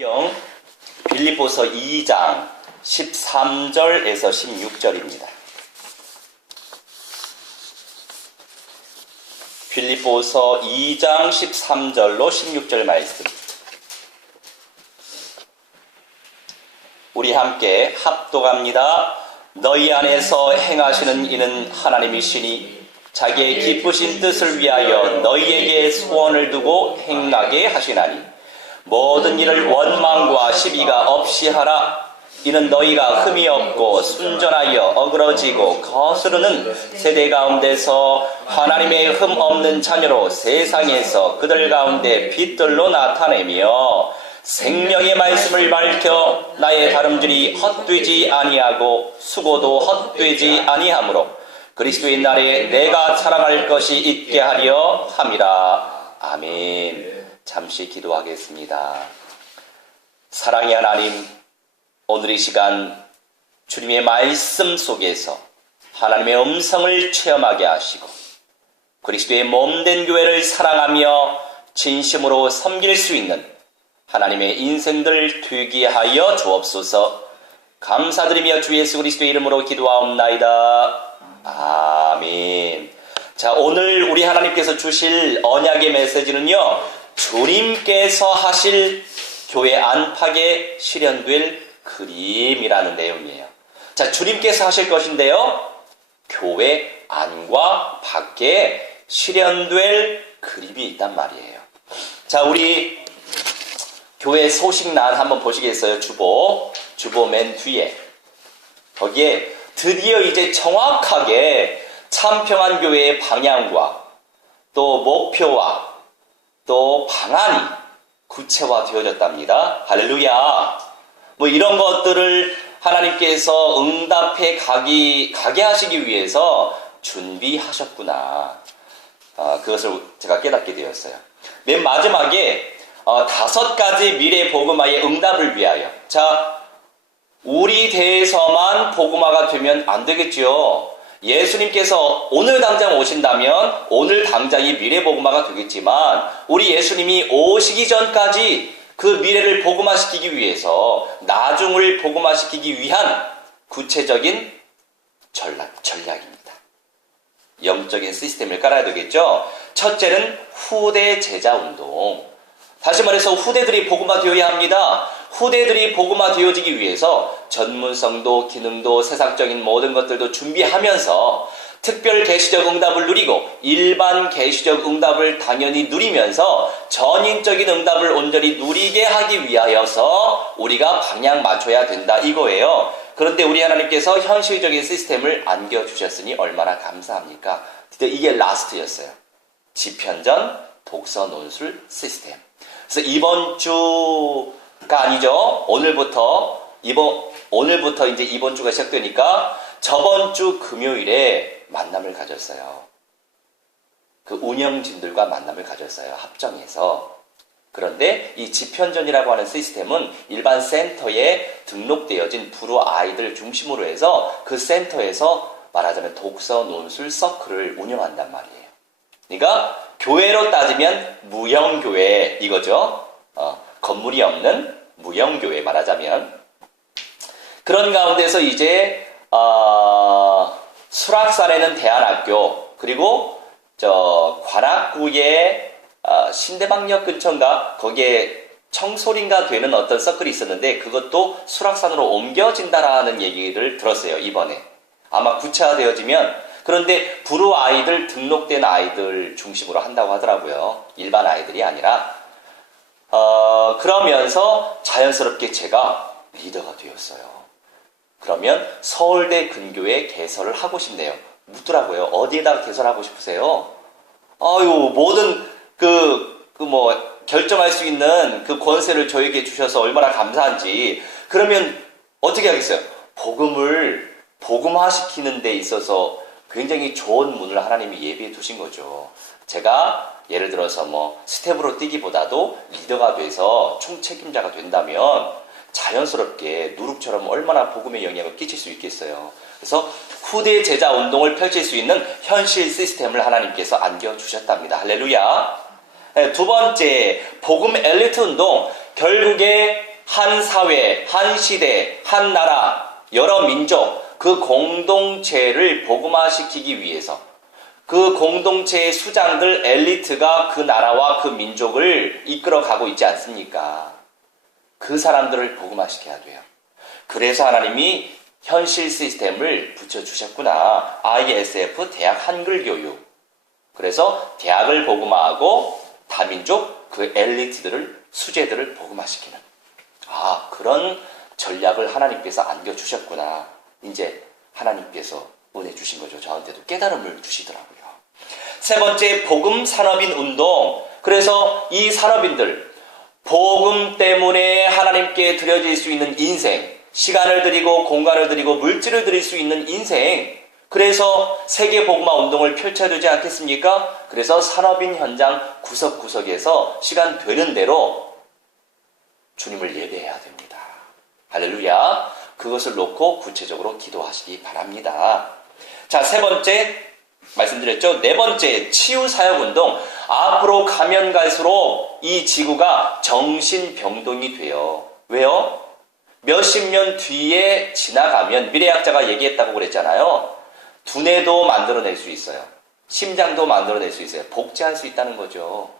영 빌립보서 2장 13절에서 16절입니다. 빌립보서 2장 13절로 16절 말씀. 우리 함께 합독합니다. 너희 안에서 행하시는 이는 하나님이시니 자기의 기쁘신 뜻을 위하여 너희에게 소원을 두고 행하게 하시나니 모든 일을 원망과 시비가 없이 하라. 이는 너희가 흠이 없고 순전하여 어그러지고 거스르는 세대 가운데서 하나님의 흠 없는 자녀로 세상에서 그들 가운데 빛들로 나타내며 생명의 말씀을 밝혀 나의 다름질이 헛되지 아니하고 수고도 헛되지 아니하므로 그리스도의 날에 내가 자랑할 것이 있게 하려 함이라. 아멘. 잠시 기도하겠습니다. 사랑의 하나님, 오늘 이 시간 주님의 말씀 속에서 하나님의 음성을 체험하게 하시고 그리스도의 몸된 교회를 사랑하며 진심으로 섬길 수 있는 하나님의 인생들 되게 하여 주옵소서. 감사드리며 주 예수 그리스도의 이름으로 기도하옵나이다. 아멘. 자, 오늘 우리 하나님께서 주실 언약의 메시지는요, 주님께서 하실 교회 안팎에 실현될 그림이라는 내용이에요. 자, 주님께서 하실 것인데요, 교회 안과 밖에 실현될 그림이 있단 말이에요. 자, 우리 교회 소식란 한번 보시겠어요? 주보 맨 뒤에. 거기에 드디어 이제 정확하게 참평한 교회의 방향과 또 목표와 또 방안이 구체화되어졌답니다. 할렐루야. 뭐 이런 것들을 하나님께서 응답해 가게 하시기 위해서 준비하셨구나. 그것을 제가 깨닫게 되었어요. 맨 마지막에 5가지 미래 복음화의 응답을 위하여. 자, 우리 대해서만 복음화가 되면 안 되겠죠. 예수님께서 오늘 당장 오신다면 오늘 당장이 미래 복음화가 되겠지만 우리 예수님이 오시기 전까지 그 미래를 복음화시키기 위해서 나중을 복음화시키기 위한 구체적인 전략입니다. 영적인 시스템을 깔아야 되겠죠. 첫째는 후대 제자 운동. 다시 말해서 후대들이 복음화되어야 합니다. 후대들이 복음화되어지기 위해서 전문성도 기능도 세상적인 모든 것들도 준비하면서 특별 계시적 응답을 누리고 일반 계시적 응답을 당연히 누리면서 전인적인 응답을 온전히 누리게 하기 위하여서 우리가 방향 맞춰야 된다 이거예요. 그런데 우리 하나님께서 현실적인 시스템을 안겨주셨으니 얼마나 감사합니까? 진짜 이게 라스트였어요. 지편전 독서 논술 시스템. 그래서 이번 주가 아니죠. 오늘부터 이제 이번 주가 시작되니까 저번 주 금요일에 만남을 가졌어요. 그 운영진들과 만남을 가졌어요. 합정해서. 그런데 이 지편전이라고 하는 시스템은 일반 센터에 등록되어진 불우 아이들 중심으로 해서 그 센터에서 말하자면 독서 논술 서클을 운영한단 말이에요. 그러니까 교회로 따지면 무형교회 이거죠. 건물이 없는 무형교회 말하자면. 그런 가운데서 이제 수락산에는 대안학교, 그리고 관악구의 신대방역 근처인가 거기에 청솔인가 되는 어떤 서클이 있었는데 그것도 수락산으로 옮겨진다라는 얘기를 들었어요. 이번에 아마 구체화되어지면. 그런데 불우 아이들, 등록된 아이들 중심으로 한다고 하더라고요. 일반 아이들이 아니라. 그러면서 자연스럽게 제가 리더가 되었어요. 그러면 서울대 근교에 개설을 하고 싶네요. 묻더라고요. 어디에다가 개설하고 싶으세요? 모든 결정할 수 있는 그 권세를 저에게 주셔서 얼마나 감사한지. 그러면 어떻게 하겠어요? 복음을 복음화시키는 데 있어서 굉장히 좋은 문을 하나님이 예비해 두신 거죠. 제가 예를 들어서 스텝으로 뛰기보다도 리더가 돼서 총책임자가 된다면 자연스럽게 누룩처럼 얼마나 복음의 영향을 끼칠 수 있겠어요. 그래서 후대 제자 운동을 펼칠 수 있는 현실 시스템을 하나님께서 안겨주셨답니다. 할렐루야. 두 번째, 복음 엘리트 운동. 결국에 한 사회, 한 시대, 한 나라, 여러 민족, 그 공동체를 복음화시키기 위해서 그 공동체의 수장들, 엘리트가 그 나라와 그 민족을 이끌어가고 있지 않습니까? 그 사람들을 복음화시켜야 돼요. 그래서 하나님이 현실 시스템을 붙여주셨구나. ISF, 대학 한글교육. 그래서 대학을 복음화하고 다민족 그 엘리트들을, 수재들을 복음화시키는 그런 전략을 하나님께서 안겨주셨구나. 이제 하나님께서 은혜 주신 거죠. 저한테도 깨달음을 주시더라고요. 세 번째, 복음 산업인 운동. 그래서 이 산업인들, 복음 때문에 하나님께 드려질 수 있는 인생, 시간을 드리고 공간을 드리고 물질을 드릴 수 있는 인생, 그래서 세계 복음화 운동을 펼쳐야 되지 않겠습니까? 그래서 산업인 현장 구석구석에서 시간 되는 대로 주님을 예배해야 됩니다. 할렐루야. 그것을 놓고 구체적으로 기도하시기 바랍니다. 자, 세 번째 말씀드렸죠. 네 번째, 치유사역운동. 앞으로 가면 갈수록 이 지구가 정신병동이 돼요. 왜요? 몇십 년 뒤에 지나가면, 미래학자가 얘기했다고 그랬잖아요. 두뇌도 만들어낼 수 있어요. 심장도 만들어낼 수 있어요. 복제할 수 있다는 거죠.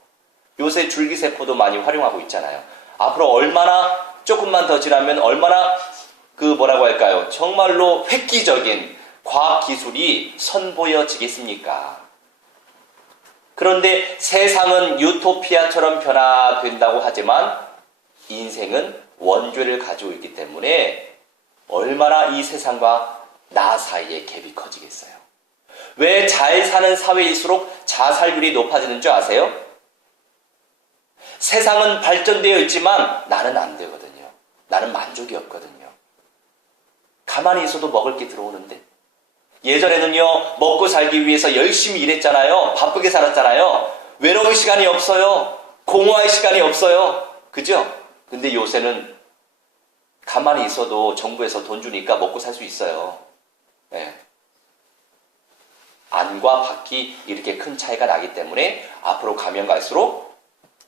요새 줄기세포도 많이 활용하고 있잖아요. 앞으로 얼마나 조금만 더 지나면 얼마나 뭐라고 할까요? 정말로 획기적인 과학기술이 선보여지겠습니까? 그런데 세상은 유토피아처럼 변화된다고 하지만 인생은 원죄를 가지고 있기 때문에 얼마나 이 세상과 나 사이의 갭이 커지겠어요. 왜 잘 사는 사회일수록 자살률이 높아지는 줄 아세요? 세상은 발전되어 있지만 나는 안 되거든요. 나는 만족이 없거든요. 가만히 있어도 먹을 게 들어오는데, 예전에는요, 먹고 살기 위해서 열심히 일했잖아요. 바쁘게 살았잖아요. 외로울 시간이 없어요. 공허할 시간이 없어요. 그죠? 근데 요새는 가만히 있어도 정부에서 돈 주니까 먹고 살 수 있어요. 네. 안과 밖이 이렇게 큰 차이가 나기 때문에 앞으로 가면 갈수록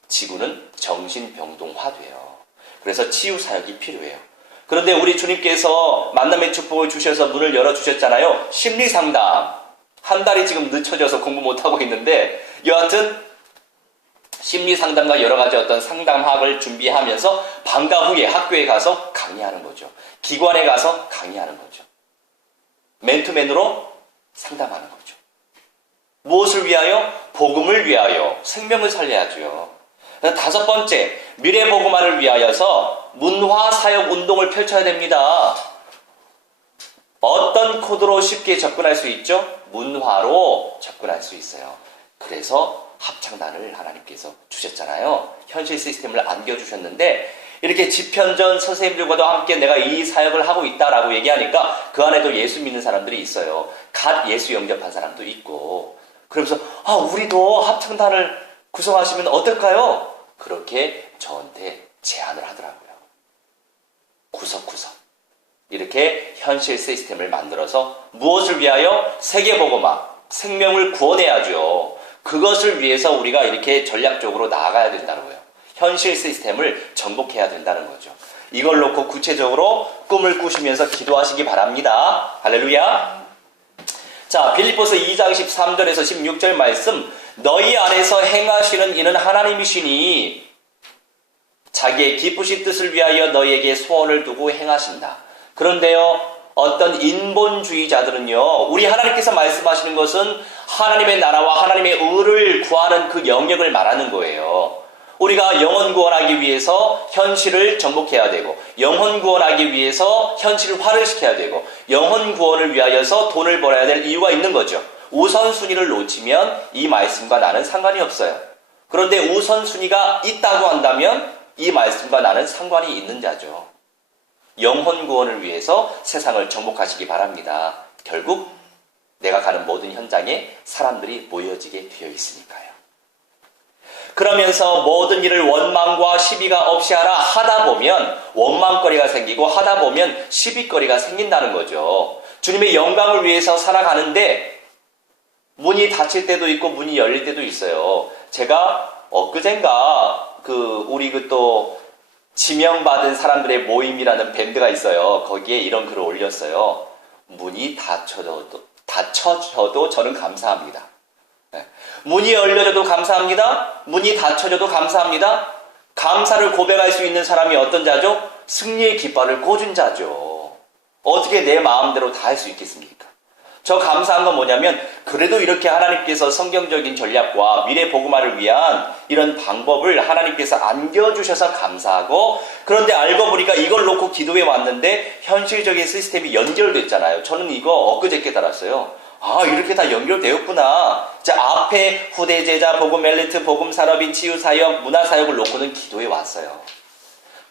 지구는 정신병동화돼요. 그래서 치유사역이 필요해요. 그런데 우리 주님께서 만남의 축복을 주셔서 문을 열어주셨잖아요. 심리상담. 한 달이 지금 늦춰져서 공부 못하고 있는데, 여하튼 심리상담과 여러 가지 어떤 상담학을 준비하면서 방과 후에 학교에 가서 강의하는 거죠. 기관에 가서 강의하는 거죠. 맨투맨으로 상담하는 거죠. 무엇을 위하여? 복음을 위하여. 생명을 살려야죠. 다섯 번째, 미래복음화를 위하여서 문화사역 운동을 펼쳐야 됩니다. 어떤 코드로 쉽게 접근할 수 있죠? 문화로 접근할 수 있어요. 그래서 합창단을 하나님께서 주셨잖아요. 현실 시스템을 안겨주셨는데, 이렇게 집현전 선생님들과도 함께 내가 이 사역을 하고 있다라고 얘기하니까 그 안에도 예수 믿는 사람들이 있어요. 갓 예수 영접한 사람도 있고, 그러면서 우리도 합창단을 구성하시면 어떨까요? 그렇게 저한테 제안을 하더라고요. 구석구석 이렇게 현실 시스템을 만들어서 무엇을 위하여? 세계복음화, 생명을 구원해야죠. 그것을 위해서 우리가 이렇게 전략적으로 나아가야 된다는 거예요. 현실 시스템을 정복해야 된다는 거죠. 이걸 놓고 구체적으로 꿈을 꾸시면서 기도하시기 바랍니다. 할렐루야. 자, 빌립보서 2장 13절에서 16절 말씀. 너희 안에서 행하시는 이는 하나님이시니 자기의 기쁘신 뜻을 위하여 너희에게 소원을 두고 행하신다. 그런데요, 어떤 인본주의자들은요, 우리 하나님께서 말씀하시는 것은 하나님의 나라와 하나님의 의를 구하는 그 영역을 말하는 거예요. 우리가 영혼 구원하기 위해서 현실을 정복해야 되고, 영혼 구원하기 위해서 현실을 활용시켜야 되고, 영혼 구원을 위하여서 돈을 벌어야 될 이유가 있는 거죠. 우선순위를 놓치면 이 말씀과 나는 상관이 없어요. 그런데 우선순위가 있다고 한다면 이 말씀과 나는 상관이 있는 자죠. 영혼 구원을 위해서 세상을 정복하시기 바랍니다. 결국 내가 가는 모든 현장에 사람들이 모여지게 되어 있으니까요. 그러면서 모든 일을 원망과 시비가 없이 하다 보면 원망거리가 생기고 하다 보면 시비거리가 생긴다는 거죠. 주님의 영광을 위해서 살아가는데 문이 닫힐 때도 있고 문이 열릴 때도 있어요. 제가 엊그젠가 우리 또 지명받은 사람들의 모임이라는 밴드가 있어요. 거기에 이런 글을 올렸어요. 문이 닫혀져도 저는 감사합니다. 네. 문이 열려져도 감사합니다. 문이 닫혀져도 감사합니다. 감사를 고백할 수 있는 사람이 어떤 자죠? 승리의 깃발을 꽂은 자죠. 어떻게 내 마음대로 다 할 수 있겠습니까? 저 감사한 건 뭐냐면 그래도 이렇게 하나님께서 성경적인 전략과 미래 복음화를 위한 이런 방법을 하나님께서 안겨주셔서 감사하고, 그런데 알고 보니까 이걸 놓고 기도해 왔는데 현실적인 시스템이 연결됐잖아요. 저는 이거 엊그제 깨달았어요. 아, 이렇게 다 연결되었구나. 자, 앞에 후대 제자, 복음 엘리트, 복음 산업인, 치유 사역, 문화 사역을 놓고는 기도해 왔어요.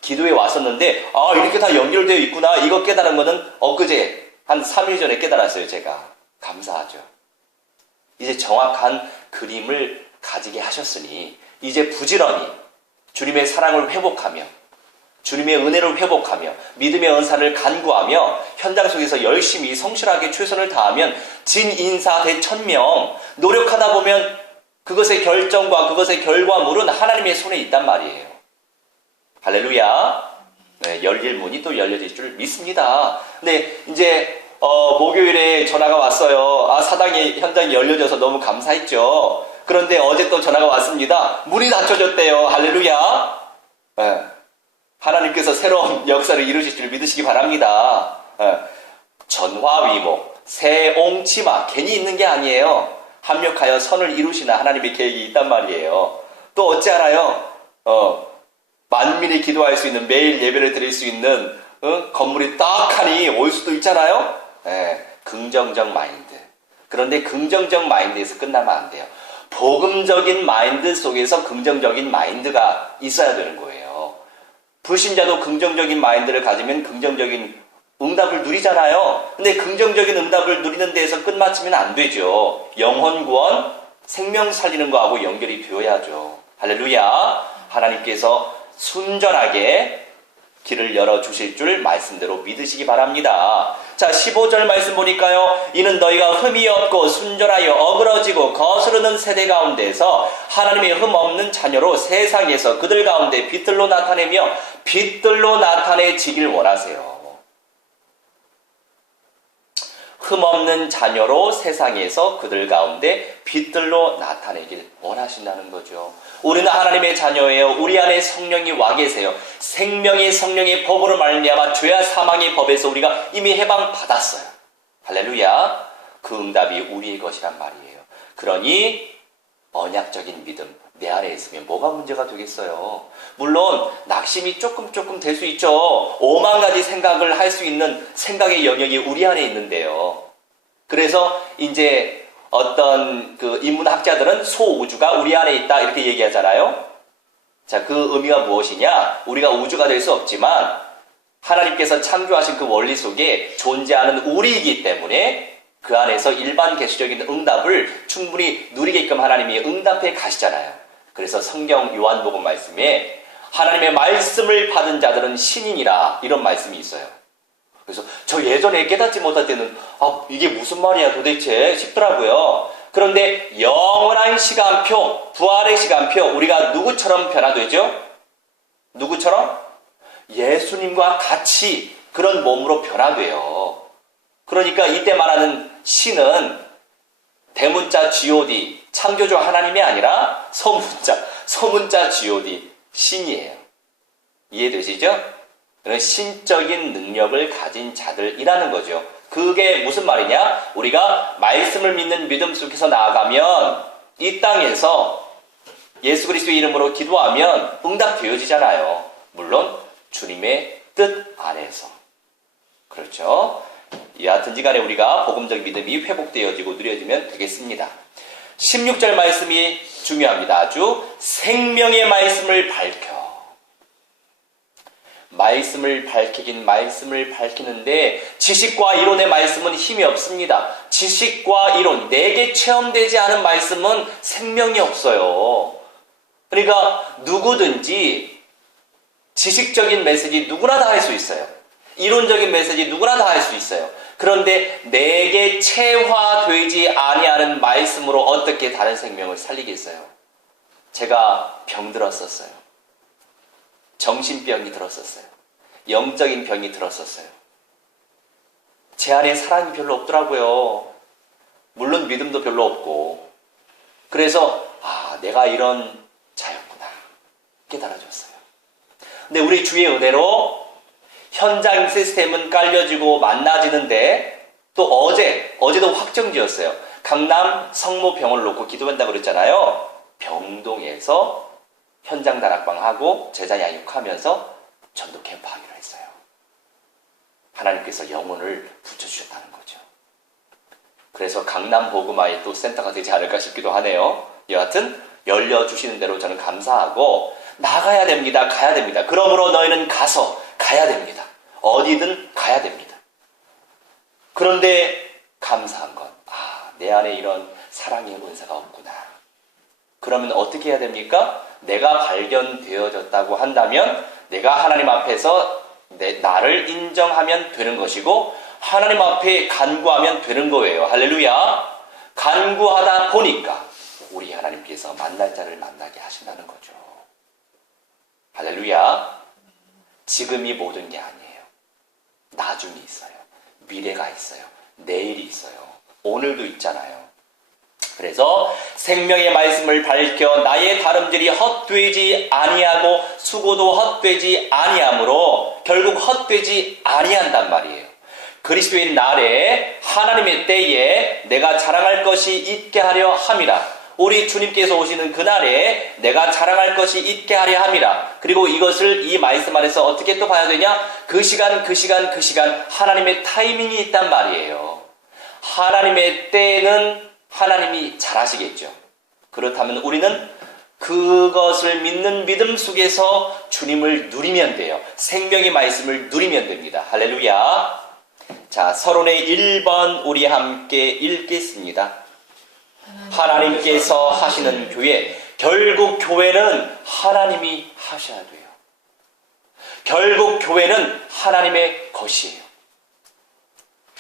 기도해 왔었는데 아, 이렇게 다 연결되어 있구나. 이거 깨달은 거는 엊그제 한 3일 전에 깨달았어요. 제가 감사하죠. 이제 정확한 그림을 가지게 하셨으니 이제 부지런히 주님의 사랑을 회복하며 주님의 은혜를 회복하며 믿음의 은사를 간구하며 현장 속에서 열심히 성실하게 최선을 다하면 진인사 대천명, 노력하다 보면 그것의 결정과 그것의 결과물은 하나님의 손에 있단 말이에요. 할렐루야. 네, 열릴 문이 또 열려질 줄 믿습니다. 근데 이제 목요일에 전화가 왔어요. 아, 사당의 현장이 열려져서 너무 감사했죠. 그런데 어제 또 전화가 왔습니다. 문이 닫혀졌대요. 할렐루야. 네. 하나님께서 새로운 역사를 이루실 줄 믿으시기 바랍니다. 네. 전화위목, 새옹치마 괜히 있는 게 아니에요. 합력하여 선을 이루시는 하나님의 계획이 있단 말이에요. 또 어찌 알아요? 만민이 기도할 수 있는, 매일 예배를 드릴 수 있는 건물이 딱하니 올 수도 있잖아요. 네, 긍정적 마인드. 그런데 긍정적 마인드에서 끝나면 안 돼요. 복음적인 마인드 속에서 긍정적인 마인드가 있어야 되는 거예요. 불신자도 긍정적인 마인드를 가지면 긍정적인 응답을 누리잖아요. 근데 긍정적인 응답을 누리는 데에서 끝마치면 안 되죠. 영혼 구원, 생명 살리는 거하고 연결이 되어야죠. 할렐루야. 하나님께서 순전하게 길을 열어주실 줄 말씀대로 믿으시기 바랍니다. 자, 15절 말씀 보니까요. 이는 너희가 흠이 없고 순전하여 어그러지고 거스르는 세대 가운데서 하나님의 흠 없는 자녀로 세상에서 그들 가운데 빛들로 나타내며 빛들로 나타내지길 원하세요. 흠 없는 자녀로 세상에서 그들 가운데 빛들로 나타내길 원하신다는 거죠. 우리는 하나님의 자녀예요. 우리 안에 성령이 와 계세요. 생명의 성령의 법으로 말미암아 죄와 사망의 법에서 우리가 이미 해방받았어요. 할렐루야. 그 응답이 우리의 것이란 말이에요. 그러니 언약적인 믿음 내 안에 있으면 뭐가 문제가 되겠어요. 물론 낙심이 조금 될 수 있죠. 5만 가지 생각을 할 수 있는 생각의 영역이 우리 안에 있는데요. 그래서 이제 어떤 그 인문학자들은 소우주가 우리 안에 있다 이렇게 얘기하잖아요. 자, 그 의미가 무엇이냐? 우리가 우주가 될 수 없지만 하나님께서 창조하신 그 원리 속에 존재하는 우리이기 때문에 그 안에서 일반 계시적인 응답을 충분히 누리게끔 하나님이 응답해 가시잖아요. 그래서 성경 요한복음 말씀에 하나님의 말씀을 받은 자들은 신인이라 이런 말씀이 있어요. 그래서 저 예전에 깨닫지 못할 때는 이게 무슨 말이야 도대체 싶더라고요. 그런데 영원한 시간표, 부활의 시간표, 우리가 누구처럼 변화되죠? 누구처럼? 예수님과 같이 그런 몸으로 변화돼요. 그러니까 이때 말하는 신은 대문자 God, 창조주 하나님이 아니라 소문자 God, 신이에요. 이해되시죠? 신적인 능력을 가진 자들이라는 거죠. 그게 무슨 말이냐? 우리가 말씀을 믿는 믿음 속에서 나아가면 이 땅에서 예수 그리스도의 이름으로 기도하면 응답되어지잖아요. 물론 주님의 뜻 안에서. 그렇죠? 여하튼지 간에 우리가 복음적 믿음이 회복되어지고 누려지면 되겠습니다. 16절 말씀이 중요합니다. 아주 생명의 말씀을 밝혀. 말씀을 밝히긴 말씀을 밝히는데 지식과 이론의 말씀은 힘이 없습니다. 지식과 이론, 내게 체험되지 않은 말씀은 생명이 없어요. 그러니까 누구든지 지식적인 메시지 누구나 다 할 수 있어요. 이론적인 메시지 누구나 다 할 수 있어요. 그런데 내게 체화되지 아니하는 말씀으로 어떻게 다른 생명을 살리겠어요? 제가 병들었었어요. 정신병이 들었었어요. 영적인 병이 들었었어요. 제 안에 사랑이 별로 없더라고요. 물론 믿음도 별로 없고. 그래서 내가 이런 자였구나 깨달아졌어요. 근데 우리 주의 은혜로 현장 시스템은 깔려지고 만나지는데 또 어제도 확정지었어요. 강남 성모병원을 놓고 기도한다고 그랬잖아요. 병동에서 현장 다락방하고 제자 양육하면서 전도 캠프 하기로 했어요. 하나님께서 영혼을 붙여주셨다는 거죠. 그래서 강남 복음화에 또 센터가 되지 않을까 싶기도 하네요. 여하튼 열려주시는 대로 저는 감사하고 나가야 됩니다. 가야 됩니다. 그러므로 너희는 가야 됩니다. 어디든 가야 됩니다. 그런데 감사한 건 내 안에 이런 사랑의 은사가 없구나. 그러면 어떻게 해야 됩니까? 내가 발견되어졌다고 한다면 내가 하나님 앞에서 나를 인정하면 되는 것이고 하나님 앞에 간구하면 되는 거예요. 할렐루야. 간구하다 보니까 우리 하나님께서 만날 자를 만나게 하신다는 거죠. 할렐루야. 지금이 모든 게 아니에요. 나중이 있어요. 미래가 있어요. 내일이 있어요. 오늘도 있잖아요. 그래서 생명의 말씀을 밝혀 나의 다름질이 헛되지 아니하고 수고도 헛되지 아니하므로 결국 헛되지 아니한단 말이에요. 그리스도의 날에 하나님의 때에 내가 자랑할 것이 있게 하려 함이라. 우리 주님께서 오시는 그날에 내가 자랑할 것이 있게 하려 함이라. 그리고 이것을 이 말씀 안에서 어떻게 또 봐야 되냐? 그 시간 하나님의 타이밍이 있단 말이에요. 하나님의 때는 하나님이 잘하시겠죠. 그렇다면 우리는 그것을 믿는 믿음 속에서 주님을 누리면 돼요. 생명의 말씀을 누리면 됩니다. 할렐루야. 자, 서론의 1번 우리 함께 읽겠습니다. 하나님께서 하시는 교회. 결국 교회는 하나님이 하셔야 돼요. 결국 교회는 하나님의 것이에요.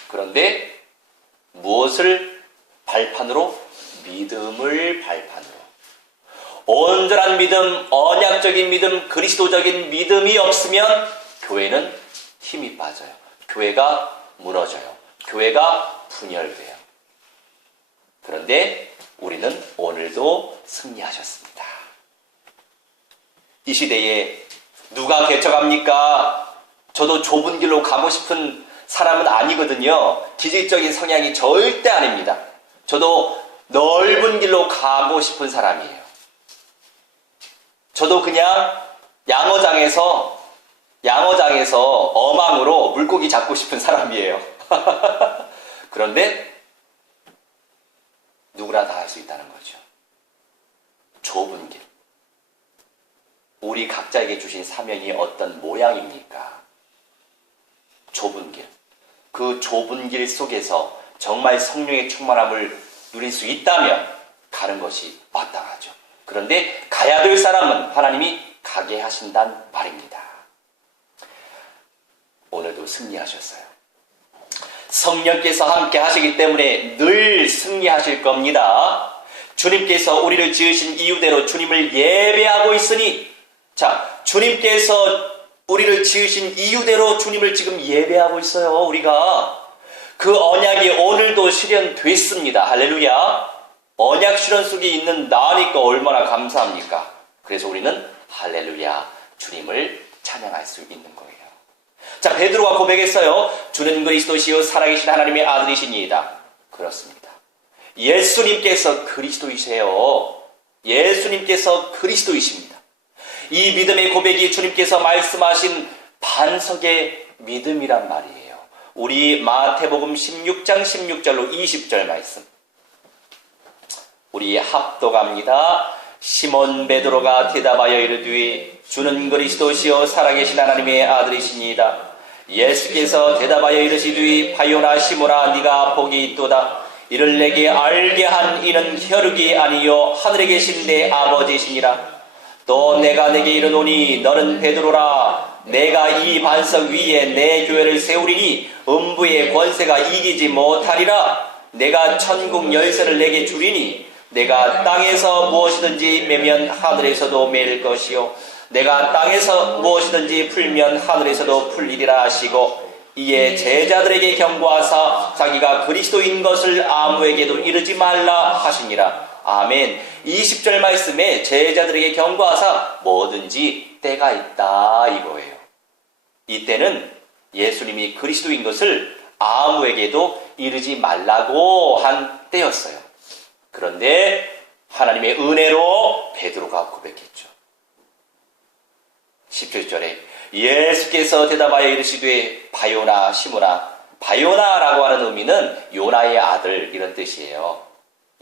그런데 무엇을 발판으로? 믿음을 발판으로. 온전한 믿음, 언약적인 믿음, 그리스도적인 믿음이 없으면 교회는 힘이 빠져요. 교회가 무너져요. 교회가 분열돼요. 그런데 우리는 오늘도 승리하셨습니다. 이 시대에 누가 개척합니까? 저도 좁은 길로 가고 싶은 사람은 아니거든요. 기질적인 성향이 절대 아닙니다. 저도 넓은 길로 가고 싶은 사람이에요. 저도 그냥 양어장에서 어망으로 물고기 잡고 싶은 사람이에요. 그런데 누구나 다 할 수 있다는 거죠. 좁은 길. 우리 각자에게 주신 사명이 어떤 모양입니까? 좁은 길. 그 좁은 길 속에서 정말 성령의 충만함을 누릴 수 있다면 가는 것이 마땅하죠. 그런데 가야 될 사람은 하나님이 가게 하신단 말입니다. 오늘도 승리하셨어요. 성령께서 함께 하시기 때문에 늘 승리하실 겁니다. 주님께서 우리를 지으신 이유대로 주님을 예배하고 있으니, 자, 주님께서 우리를 지으신 이유대로 주님을 지금 예배하고 있어요. 우리가 그 언약이 오늘도 실현됐습니다. 할렐루야. 언약 실현 속에 있는 나니까 얼마나 감사합니까? 그래서 우리는 할렐루야 주님을 찬양할 수 있는 거예요. 자, 베드로가 고백했어요. 주는 그리스도시요 살아계신 하나님의 아들이시니이다. 그렇습니다. 예수님께서 그리스도이세요. 예수님께서 그리스도이십니다. 이 믿음의 고백이 주님께서 말씀하신 반석의 믿음이란 말이에요. 우리 마태복음 16장 16절로 20절 말씀. 우리 합독합니다. 시몬 베드로가 대답하여 이르되 주는 그리스도시요 살아계신 하나님의 아들이시니이다. 예수께서 대답하여 이르시되 바요나 시몬아 네가 복이 있도다. 이를 내게 알게 한 이는 혈육이 아니요 하늘에 계신 내 아버지시니라. 또 내가 내게 이르노니 너는 베드로라. 내가 이 반석 위에 내 교회를 세우리니 음부의 권세가 이기지 못하리라. 내가 천국 열쇠를 내게 주리니 내가 땅에서 무엇이든지 매면 하늘에서도 매일 것이요 내가 땅에서 무엇이든지 풀면 하늘에서도 풀리리라 하시고 이에 제자들에게 경고하사 자기가 그리스도인 것을 아무에게도 이르지 말라 하시니라. 아멘. 20절 말씀에 제자들에게 경고하사 뭐든지 때가 있다 이거예요. 이때는 예수님이 그리스도인 것을 아무에게도 이르지 말라고 한 때였어요. 그런데 하나님의 은혜로 베드로가 고백했죠. 17절에 예수께서 대답하여 이르시되 바요나 시므나, 바요나라고 하는 의미는 요나의 아들 이런 뜻이에요.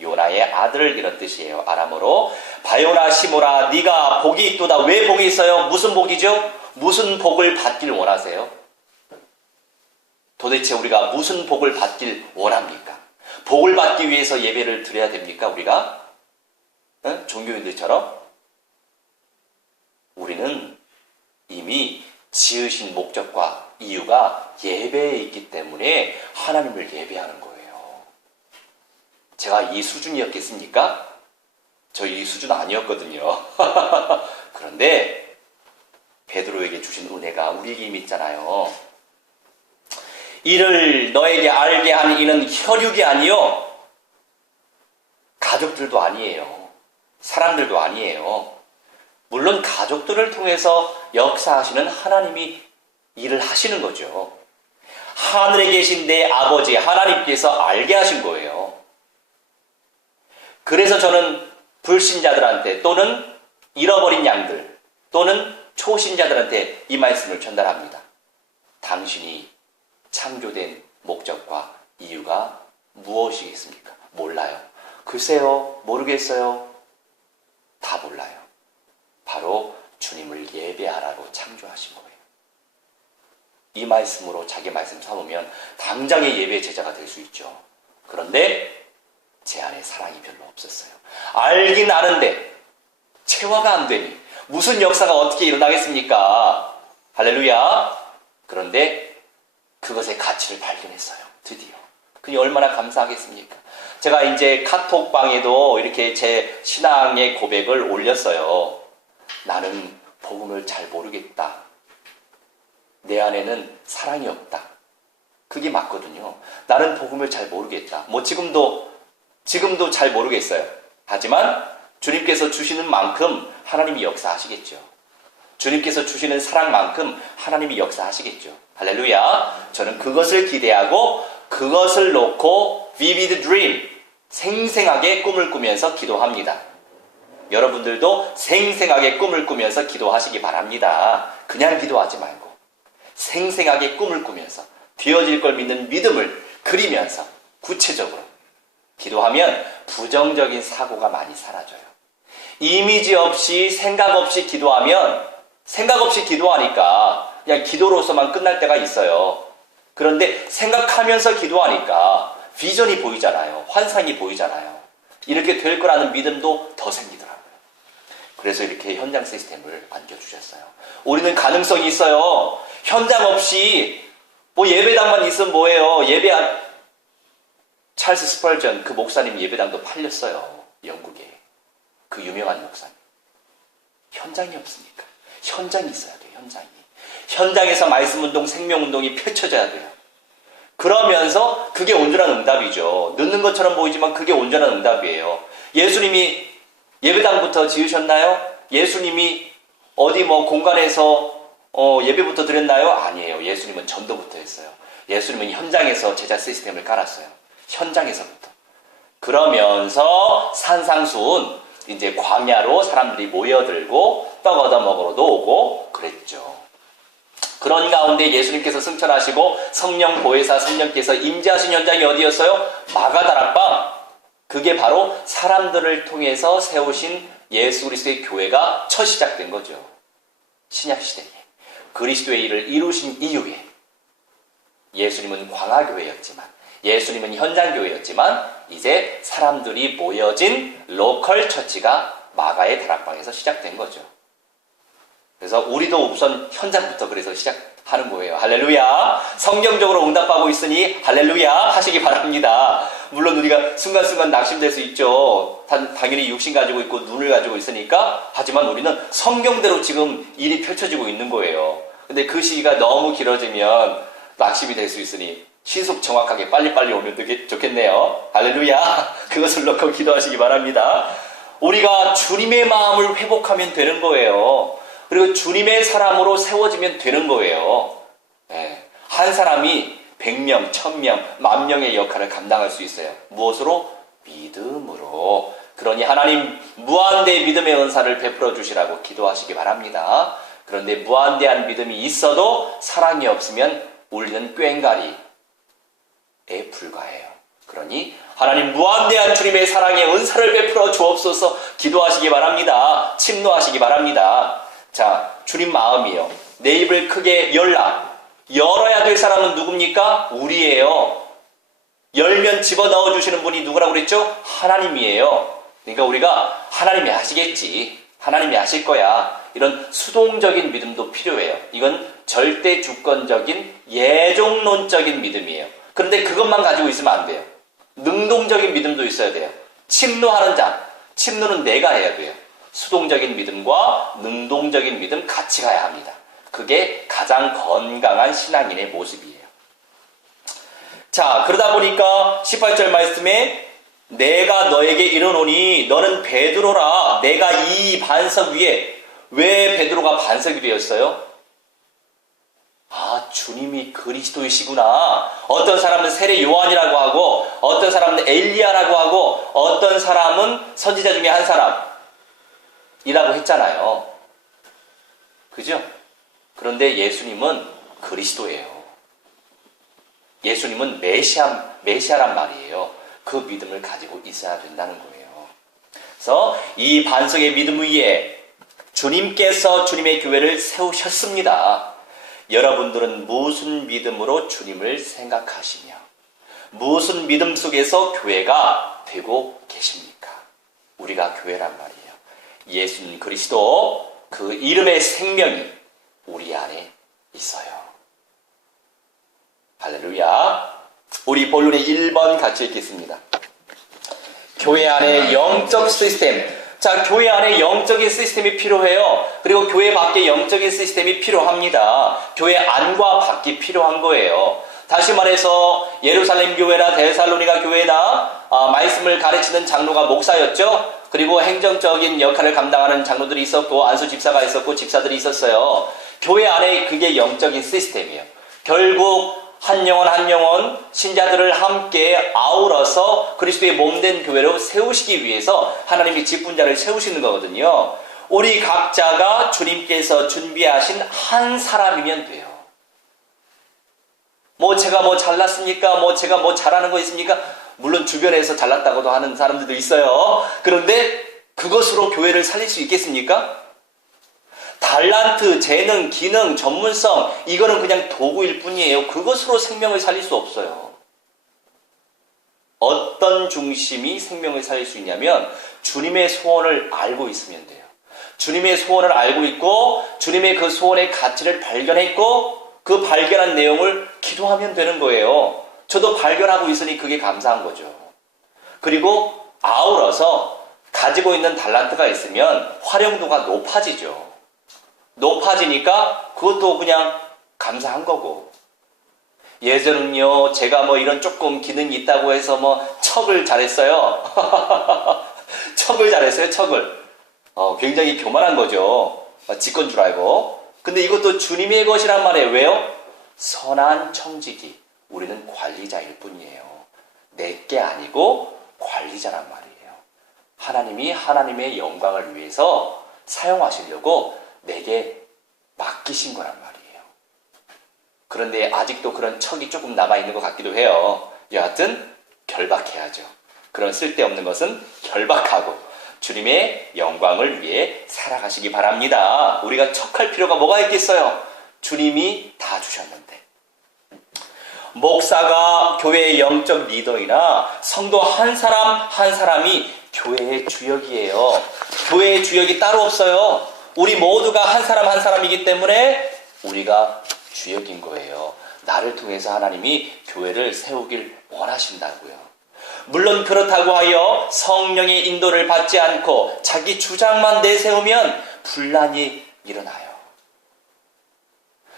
요나의 아들 이런 뜻이에요. 아람어로 바요나 시므나 네가 복이 있도다. 왜 복이 있어요? 무슨 복이죠? 무슨 복을 받길 원하세요? 도대체 우리가 무슨 복을 받길 원합니까? 복을 받기 위해서 예배를 드려야 됩니까? 우리가? 응? 종교인들처럼? 우리는 이미 지으신 목적과 이유가 예배에 있기 때문에 하나님을 예배하는 거예요. 제가 이 수준이었겠습니까? 저 이 수준 아니었거든요. 그런데 베드로에게 주신 은혜가 우리에게 이미 있잖아요. 이를 너에게 알게 한 이는 혈육이 아니요 가족들도 아니에요. 사람들도 아니에요. 물론 가족들을 통해서 역사하시는 하나님이 일을 하시는 거죠. 하늘에 계신 내 아버지 하나님께서 알게 하신 거예요. 그래서 저는 불신자들한테 또는 잃어버린 양들 또는 초신자들한테 이 말씀을 전달합니다. 당신이 창조된 목적과 이유가 무엇이겠습니까? 몰라요. 글쎄요, 모르겠어요. 다 몰라요. 바로 주님을 예배하라고 창조하신 거예요. 이 말씀으로 자기 말씀 삼으면 당장의 예배 제자가 될 수 있죠. 그런데 제 안에 사랑이 별로 없었어요. 알긴 아는데 체화가 안 되니 무슨 역사가 어떻게 일어나겠습니까? 할렐루야. 그런데 그것의 가치를 발견했어요. 드디어. 그니 얼마나 감사하겠습니까? 제가 이제 카톡방에도 이렇게 제 신앙의 고백을 올렸어요. 나는 복음을 잘 모르겠다. 내 안에는 사랑이 없다. 그게 맞거든요. 나는 복음을 잘 모르겠다. 뭐 지금도 잘 모르겠어요. 하지만 주님께서 주시는 만큼 하나님이 역사하시겠죠. 주님께서 주시는 사랑만큼 하나님이 역사하시겠죠. 할렐루야. 저는 그것을 기대하고 그것을 놓고 vivid dream, 생생하게 꿈을 꾸면서 기도합니다. 여러분들도 생생하게 꿈을 꾸면서 기도하시기 바랍니다. 그냥 기도하지 말고 생생하게 꿈을 꾸면서 되어질 걸 믿는 믿음을 그리면서 구체적으로 기도하면 부정적인 사고가 많이 사라져요. 이미지 없이 생각 없이 기도하면 생각 없이 기도하니까 그냥 기도로서만 끝날 때가 있어요. 그런데 생각하면서 기도하니까 비전이 보이잖아요. 환상이 보이잖아요. 이렇게 될 거라는 믿음도 더 생기더라고요. 그래서 이렇게 현장 시스템을 안겨주셨어요. 우리는 가능성이 있어요. 현장 없이 뭐 예배당만 있으면 뭐예요. 찰스 스펄전 그 목사님 예배당도 팔렸어요. 영국에. 그 유명한 목사님. 현장이 없으니까. 현장이 있어야 돼요. 현장이. 현장에서 말씀운동, 생명운동이 펼쳐져야 돼요. 그러면서 그게 온전한 응답이죠. 늦는 것처럼 보이지만 그게 온전한 응답이에요. 예수님이 예배당부터 지으셨나요? 예수님이 어디 뭐 공간에서 예배부터 드렸나요? 아니에요. 예수님은 전도부터 했어요. 예수님은 현장에서 제자 시스템을 깔았어요. 현장에서부터. 그러면서 산상수훈 이제 광야로 사람들이 모여들고 떡 얻어 먹으러도 오고 그랬죠. 그런 가운데 예수님께서 승천하시고 성령 보혜사 성령께서 임재하신 현장이 어디였어요? 마가다락방. 그게 바로 사람들을 통해서 세우신 예수 그리스도의 교회가 첫 시작된 거죠. 신약시대에 그리스도의 일을 이루신 이후에 예수님은 광화교회였지만 예수님은 현장교회였지만 이제 사람들이 모여진 로컬 처치가 마가의 다락방에서 시작된 거죠. 그래서 우리도 우선 현장부터 그래서 시작하는 하는 거예요. 할렐루야. 성경적으로 응답하고 있으니 할렐루야 하시기 바랍니다. 물론 우리가 순간순간 낙심될 수 있죠. 당연히 육신 가지고 있고 눈을 가지고 있으니까. 하지만 우리는 성경대로 지금 일이 펼쳐지고 있는 거예요. 근데 그 시기가 너무 길어지면 낙심이 될 수 있으니 신속 정확하게 빨리빨리 오면 좋겠네요. 할렐루야. 그것을 놓고 기도하시기 바랍니다. 우리가 주님의 마음을 회복하면 되는 거예요. 그리고 주님의 사람으로 세워지면 되는 거예요. 네. 한 사람이 100명, 1000명, 10,000명의 역할을 감당할 수 있어요. 무엇으로? 믿음으로. 그러니 하나님 무한대의 믿음의 은사를 베풀어 주시라고 기도하시기 바랍니다. 그런데 무한대한 믿음이 있어도 사랑이 없으면 우리는 꽹과리에 불과해요. 그러니 하나님 무한대한 주님의 사랑의 은사를 베풀어 주옵소서 기도하시기 바랍니다. 침노하시기 바랍니다. 자, 주님 마음이요. 내 입을 크게 열어야 될 사람은 누굽니까? 우리예요. 열면 집어넣어 주시는 분이 누구라고 그랬죠? 하나님이에요. 그러니까 우리가 하나님이 하시겠지. 하나님이 하실 거야. 이런 수동적인 믿음도 필요해요. 이건 절대 주권적인 예종론적인 믿음이에요. 그런데 그것만 가지고 있으면 안 돼요. 능동적인 믿음도 있어야 돼요. 침노하는 자. 침노는 내가 해야 돼요. 수동적인 믿음과 능동적인 믿음 같이 가야 합니다. 그게 가장 건강한 신앙인의 모습이에요. 자, 그러다 보니까 18절 말씀에 내가 너에게 이르노니 너는 베드로라. 내가 이 반석 위에. 왜 베드로가 반석이 되었어요? 아, 주님이 그리스도이시구나. 어떤 사람은 세례 요한이라고 하고 어떤 사람은 엘리야라고 하고 어떤 사람은 선지자 중에 한 사람이라고 했잖아요. 그죠? 그런데 예수님은 그리스도예요. 예수님은 메시아란 말이에요. 그 믿음을 가지고 있어야 된다는 거예요. 그래서 이 반석의 믿음 위에 주님께서 주님의 교회를 세우셨습니다. 여러분들은 무슨 믿음으로 주님을 생각하시며 무슨 믿음 속에서 교회가 되고 계십니까? 우리가 교회란 말이에요. 예수님 그리스도 그 이름의 생명이 우리 안에 있어요. 할렐루야. 우리 본론의 1번 같이 읽겠습니다. 교회 안에 영적 시스템. 자, 교회 안에 영적인 시스템이 필요해요. 그리고 교회 밖에 영적인 시스템이 필요합니다. 교회 안과 밖이 필요한 거예요. 다시 말해서 예루살렘 교회나 데살로니가 교회나 말씀을 가르치는 장로가 목사였죠. 그리고 행정적인 역할을 감당하는 장로들이 있었고 안수 집사가 있었고 집사들이 있었어요. 교회 안에 그게 영적인 시스템이에요. 결국 한 영혼 신자들을 함께 아우러서 그리스도의 몸된 교회로 세우시기 위해서 하나님이 직분자를 세우시는 거거든요. 우리 각자가 주님께서 준비하신 한 사람이면 돼요. 제가 잘났습니까? 제가 잘하는 거 있습니까? 물론 주변에서 잘났다고도 하는 사람들도 있어요. 그런데 그것으로 교회를 살릴 수 있겠습니까? 달란트, 재능, 기능, 전문성 이거는 그냥 도구일 뿐이에요. 그것으로 생명을 살릴 수 없어요. 어떤 중심이 생명을 살릴 수 있냐면 주님의 소원을 알고 있으면 돼요. 주님의 소원을 알고 있고 주님의 그 소원의 가치를 발견했고 그 발견한 내용을 기도하면 되는 거예요. 저도 발견하고 있으니 그게 감사한 거죠. 그리고 아우러서 가지고 있는 달란트가 있으면 활용도가 높아지죠. 높아지니까 그것도 그냥 감사한 거고. 예전은요, 제가 이런 조금 기능이 있다고 해서 척을 잘했어요. 척을 잘했어요, 척을. 굉장히 교만한 거죠. 직권 줄 알고. 근데 이것도 주님의 것이란 말이에요. 왜요? 선한 청지기. 우리는 관리자일 뿐이에요. 내게 아니고 관리자란 말이에요. 하나님이 하나님의 영광을 위해서 사용하시려고 내게 맡기신 거란 말이에요. 그런데 아직도 그런 척이 조금 남아있는 것 같기도 해요. 여하튼 결박해야죠. 그런 쓸데없는 것은 결박하고 주님의 영광을 위해 살아가시기 바랍니다. 우리가 척할 필요가 뭐가 있겠어요? 주님이 다 주셨는데. 목사가 교회의 영적 리더이나 성도 한 사람 한 사람이 교회의 주역이에요. 교회의 주역이 따로 없어요. 우리 모두가 한 사람 한 사람이기 때문에 우리가 주역인 거예요. 나를 통해서 하나님이 교회를 세우길 원하신다고요. 물론 그렇다고 하여 성령의 인도를 받지 않고 자기 주장만 내세우면 분란이 일어나요.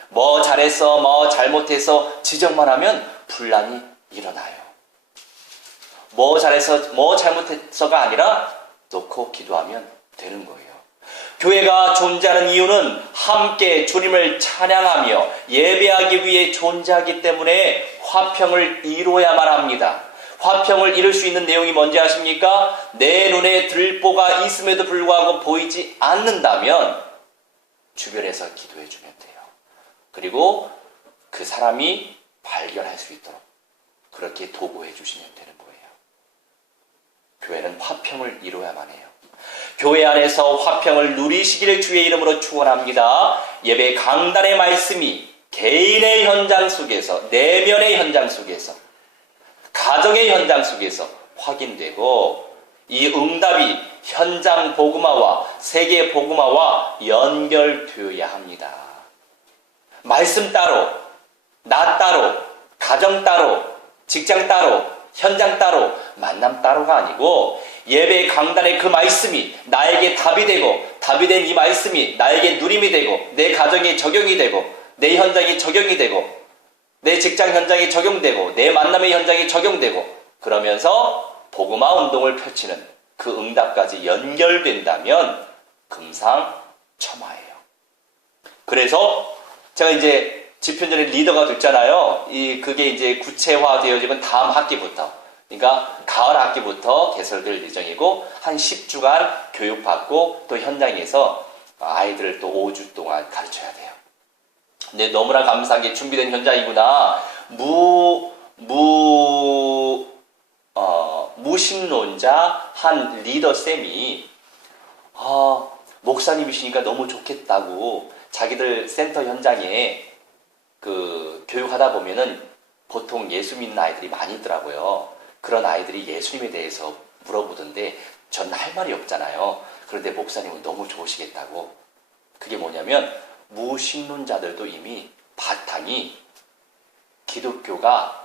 뭐 잘했어, 뭐 잘못해서 지적만 하면 분란이 일어나요. 뭐 잘해서, 뭐 잘못해서가 아니라 놓고 기도하면 되는 거예요. 교회가 존재하는 이유는 함께 주님을 찬양하며 예배하기 위해 존재하기 때문에 화평을 이루어야만 합니다. 화평을 이룰 수 있는 내용이 뭔지 아십니까? 내 눈에 들보가 있음에도 불구하고 보이지 않는다면 주변에서 기도해 주면 돼요. 그리고 그 사람이 발견할 수 있도록 그렇게 도구해 주시면 되는 거예요. 교회는 화평을 이루어야만 해요. 교회 안에서 화평을 누리시기를 주의 이름으로 축원합니다. 예배 강단의 말씀이 개인의 현장 속에서, 내면의 현장 속에서, 가정의 현장 속에서 확인되고 이 응답이 현장 복음화와 세계 복음화와 연결되어야 합니다. 말씀 따로, 나 따로, 가정 따로, 직장 따로, 현장 따로, 만남 따로가 아니고 예배 강단의 그 말씀이 나에게 답이 되고 답이 된 이 말씀이 나에게 누림이 되고 내 가정에 적용이 되고 내 현장에 적용이 되고 내 직장 현장에 적용되고 내 만남의 현장에 적용되고 그러면서 복음화 운동을 펼치는 그 응답까지 연결된다면 금상첨화예요. 그래서 제가 이제 집현전의 리더가 됐잖아요. 그게 이제 구체화되어지면 다음 학기부터, 그러니까 가을 학기부터 개설될 예정이고 한 10주간 교육받고 또 현장에서 아이들을 또 5주 동안 가르쳐야 돼요. 근데 너무나 감사한 게 준비된 현장이구나. 무신론자 한 리더쌤이 목사님이시니까 너무 좋겠다고 자기들 센터 현장에 그 교육하다 보면은 보통 예수 믿는 아이들이 많이 있더라고요. 그런 아이들이 예수님에 대해서 물어보던데 전 할 말이 없잖아요. 그런데 목사님은 너무 좋으시겠다고. 그게 뭐냐면 무신론자들도 이미 바탕이 기독교가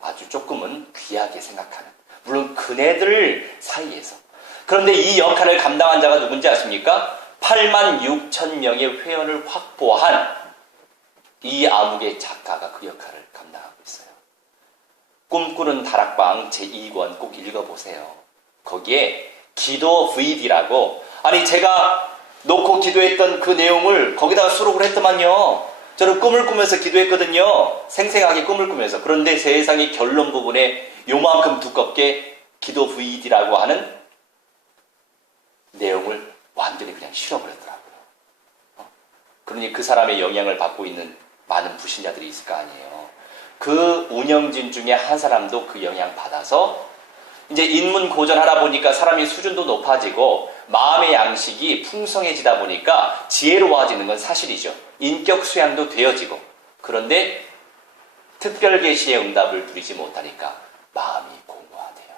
아주 조금은 귀하게 생각하는, 물론 그네들 사이에서. 그런데 이 역할을 감당한 자가 누군지 아십니까? 86,000명의 회원을 확보한 이 암흑의 작가가 그 역할을 감당하고 있어요. 꿈꾸는 다락방 제2권 꼭 읽어보세요. 거기에 기도 VD라고, 아니 제가 놓고 기도했던 그 내용을 거기다가 수록을 했더만요. 저는 꿈을 꾸면서 기도했거든요. 생생하게 꿈을 꾸면서. 그런데 세상의 결론 부분에 요만큼 두껍게 기도 VD라고 하는 내용을 완전히 그냥 실어버렸더라고요. 그러니 그 사람의 영향을 받고 있는 많은 불신자들이 있을 거 아니에요. 그 운영진 중에 한 사람도 그 영향 받아서 이제 인문고전하다 보니까 사람의 수준도 높아지고 마음의 양식이 풍성해지다 보니까 지혜로워지는 건 사실이죠. 인격 수양도 되어지고. 그런데 특별 계시의 응답을 누리지 못하니까 마음이 공허하대요.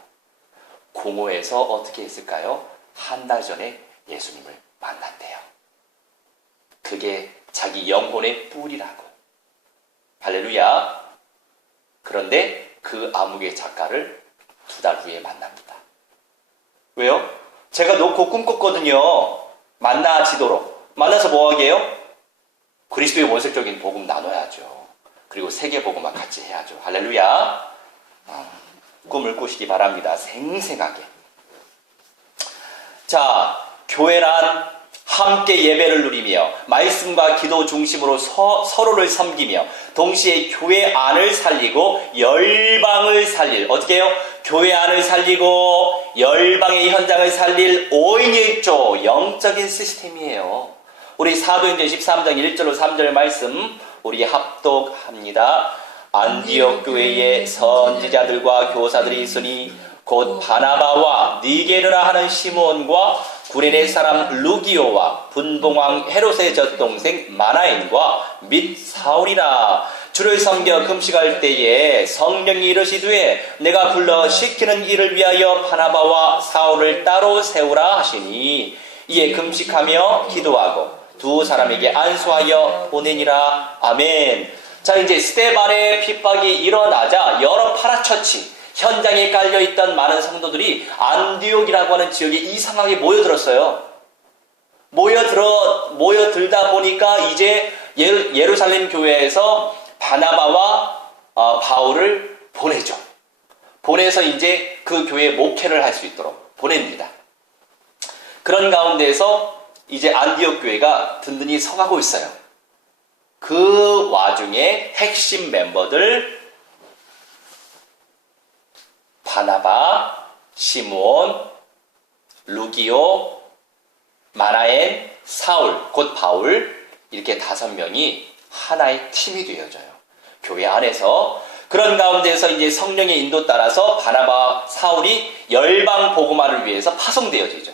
공허해서 어떻게 했을까요? 한 달 전에 예수님을 만난대요. 그게 자기 영혼의 뿔이라고. 할렐루야. 그런데 그 암흑의 작가를 2달 후에 만납니다. 왜요? 제가 놓고 꿈꿨거든요. 만나지도록. 만나서 뭐 하게요? 그리스도의 원색적인 복음 나눠야죠. 그리고 세계 복음만 같이 해야죠. 할렐루야. 꿈을 꾸시기 바랍니다. 생생하게. 자, 교회란 함께 예배를 누리며 말씀과 기도 중심으로 서로를 섬기며 동시에 교회 안을 살리고 열방을 살릴, 어떻게 해요? 교회 안을 살리고 열방의 현장을 살릴 5인의 1조 영적인 시스템이에요. 우리 사도행전 13장 1절로 3절 말씀 우리 합독합니다. 안디옥 교회에 선지자들과 교사들이 있으니 곧 바나바와 니게르라 하는 시므온과 구레네 사람 루기오와 분봉왕 헤롯의 젖동생 마나인과 및 사울이라. 주를 섬겨 금식할 때에 성령이 이르시되 내가 불러 시키는 일을 위하여 바나바와 사울을 따로 세우라 하시니 이에 금식하며 기도하고 두 사람에게 안수하여 보내니라. 아멘. 자, 이제 스데반의 핍박이 일어나자 여러 파라처치, 현장에 깔려있던 많은 성도들이 안디옥이라고 하는 지역에 이상하게 모여들었어요. 모여들다 보니까 이제 예루살렘 교회에서 바나바와 바울을 보내죠. 보내서 이제 그 교회에 목회를 할 수 있도록 보냅니다. 그런 가운데에서 이제 안디옥 교회가 든든히 서가고 있어요. 그 와중에 핵심 멤버들 바나바, 시므온, 루기오, 마나엔, 사울, 곧 바울, 이렇게 5명이 하나의 팀이 되어져요. 교회 안에서. 그런 가운데서 이제 성령의 인도 따라서 바나바, 사울이 열방 복음화를 위해서 파송되어지죠.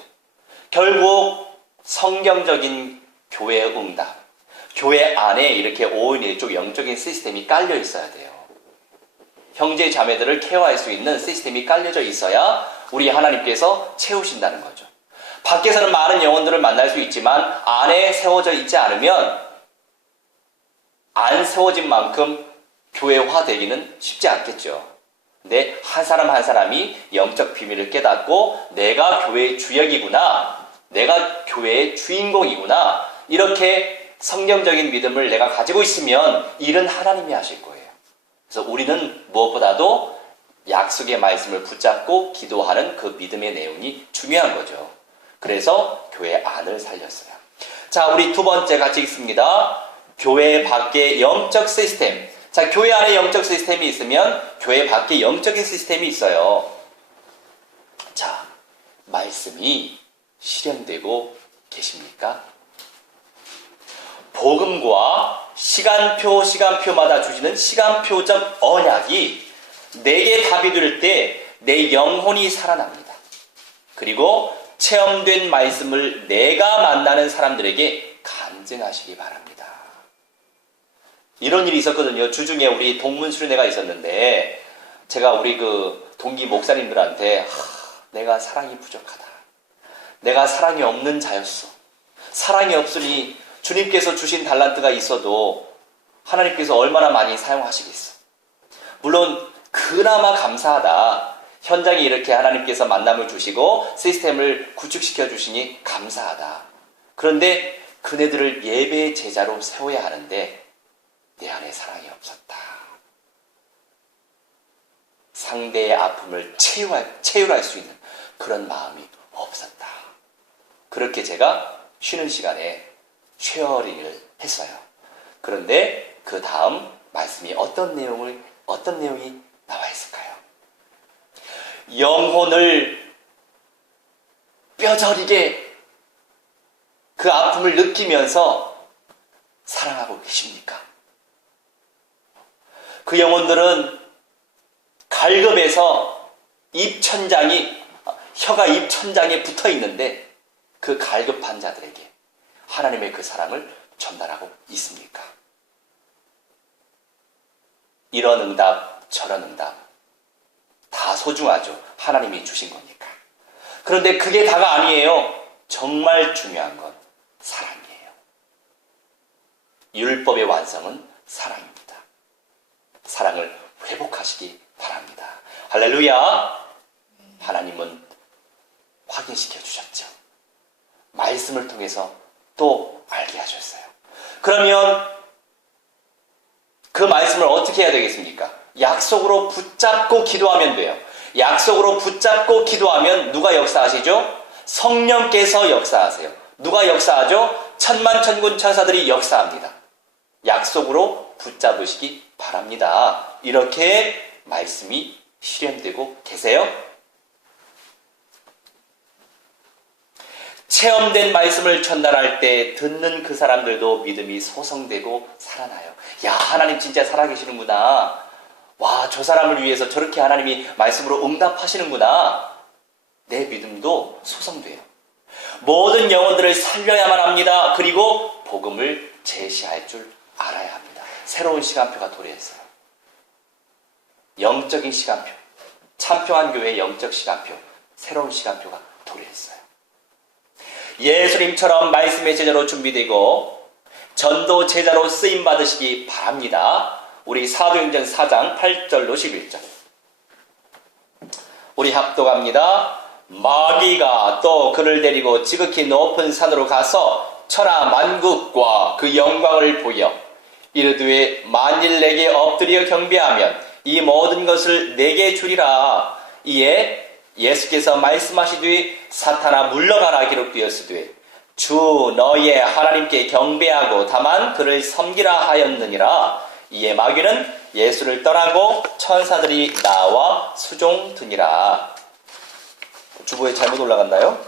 결국 성경적인 교회의 응답, 교회 안에 이렇게 5인 1족 영적인 시스템이 깔려 있어야 돼요. 형제 자매들을 케어할 수 있는 시스템이 깔려져 있어야 우리 하나님께서 채우신다는 거죠. 밖에서는 많은 영혼들을 만날 수 있지만 안에 세워져 있지 않으면 안 세워진 만큼 교회화 되기는 쉽지 않겠죠. 근데 한 사람 한 사람이 영적 비밀을 깨닫고 내가 교회의 주역이구나, 내가 교회의 주인공이구나, 이렇게 성경적인 믿음을 내가 가지고 있으면 일은 하나님이 하실 거예요. 그래서 우리는 무엇보다도 약속의 말씀을 붙잡고 기도하는 그 믿음의 내용이 중요한 거죠. 그래서 교회 안을 살렸어요. 자, 우리 두 번째 같이 읽습니다. 교회 밖에 영적 시스템. 자, 교회 안에 영적 시스템이 있으면 교회 밖에 영적인 시스템이 있어요. 자, 말씀이 실현되고 계십니까? 복음과 시간표마다 주시는 시간표적 언약이 내게 답이 될 때 내 영혼이 살아납니다. 그리고 체험된 말씀을 내가 만나는 사람들에게 간증하시기 바랍니다. 이런 일이 있었거든요. 주중에 우리 동문 수련회가 있었는데 제가 우리 그 동기 목사님들한테 내가 사랑이 부족하다. 내가 사랑이 없는 자였어. 사랑이 없으니 주님께서 주신 달란트가 있어도 하나님께서 얼마나 많이 사용하시겠어. 물론 그나마 감사하다. 현장에 이렇게 하나님께서 만남을 주시고 시스템을 구축시켜 주시니 감사하다. 그런데 그네들을 예배의 제자로 세워야 하는데 내 안에 사랑이 없었다. 상대의 아픔을 체휼할 수 있는 그런 마음이 없었다. 그렇게 제가 쉬는 시간에 쉐어링을 했어요. 그런데 그 다음 말씀이 어떤 내용이 나와 있을까요? 영혼을 뼈저리게 그 아픔을 느끼면서 사랑하고 계십니까? 그 영혼들은 갈급해서 혀가 입천장에 붙어 있는데 그 갈급한 자들에게 하나님의 그 사랑을 전달하고 있습니까? 이런 응답, 저런 응답 다 소중하죠. 하나님이 주신 거니까. 그런데 그게 다가 아니에요. 정말 중요한 건 사랑이에요. 율법의 완성은 사랑입니다. 사랑을 회복하시기 바랍니다. 할렐루야. 하나님은 확인시켜 주셨죠. 말씀을 통해서 또 알게 하셨어요. 그러면 그 말씀을 어떻게 해야 되겠습니까? 약속으로 붙잡고 기도하면 돼요. 약속으로 붙잡고 기도하면 누가 역사하시죠? 성령께서 역사하세요. 누가 역사하죠? 천만천군 천사들이 역사합니다. 약속으로 붙잡으시기 바랍니다. 이렇게 말씀이 실현되고 계세요? 체험된 말씀을 전달할 때 듣는 그 사람들도 믿음이 소성되고 살아나요. 야, 하나님 진짜 살아계시는구나. 와, 저 사람을 위해서 저렇게 하나님이 말씀으로 응답하시는구나. 내 믿음도 소성돼요. 모든 영혼들을 살려야만 합니다. 그리고 복음을 제시할 줄 알아야 합니다. 새로운 시간표가 도래했어요. 영적인 시간표, 참평한 교회의 영적 시간표, 새로운 시간표가 도래했어요. 예수님처럼 말씀의 제자로 준비되고 전도 제자로 쓰임 받으시기 바랍니다. 우리 사도행전 4장 8절로 11절. 우리 합독합니다. 마귀가 또 그를 데리고 지극히 높은 산으로 가서 천하 만국과 그 영광을 보여 이르되 만일 내게 엎드려 경배하면 이 모든 것을 내게 주리라. 이에 예수께서 말씀하시되 사탄아 물러가라 기록되었으되 주 너의 하나님께 경배하고 다만 그를 섬기라 하였느니라. 이에 마귀는 예수를 떠나고 천사들이 나와 수종드니라. 주보에 잘못 올라갔나요?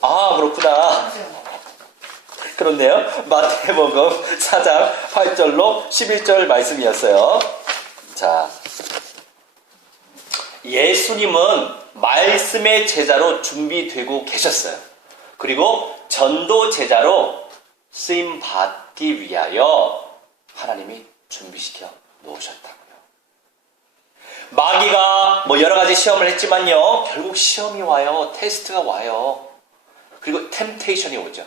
아, 그렇구나. 그렇네요. 마태복음 4장 8절로 11절 말씀이었어요. 자, 예수님은 말씀의 제자로 준비되고 계셨어요. 그리고 전도 제자로 쓰임 받기 위하여 하나님이 준비시켜 놓으셨다고요. 마귀가 여러 가지 시험을 했지만요, 결국 시험이 와요. 테스트가 와요. 그리고 템테이션이 오죠.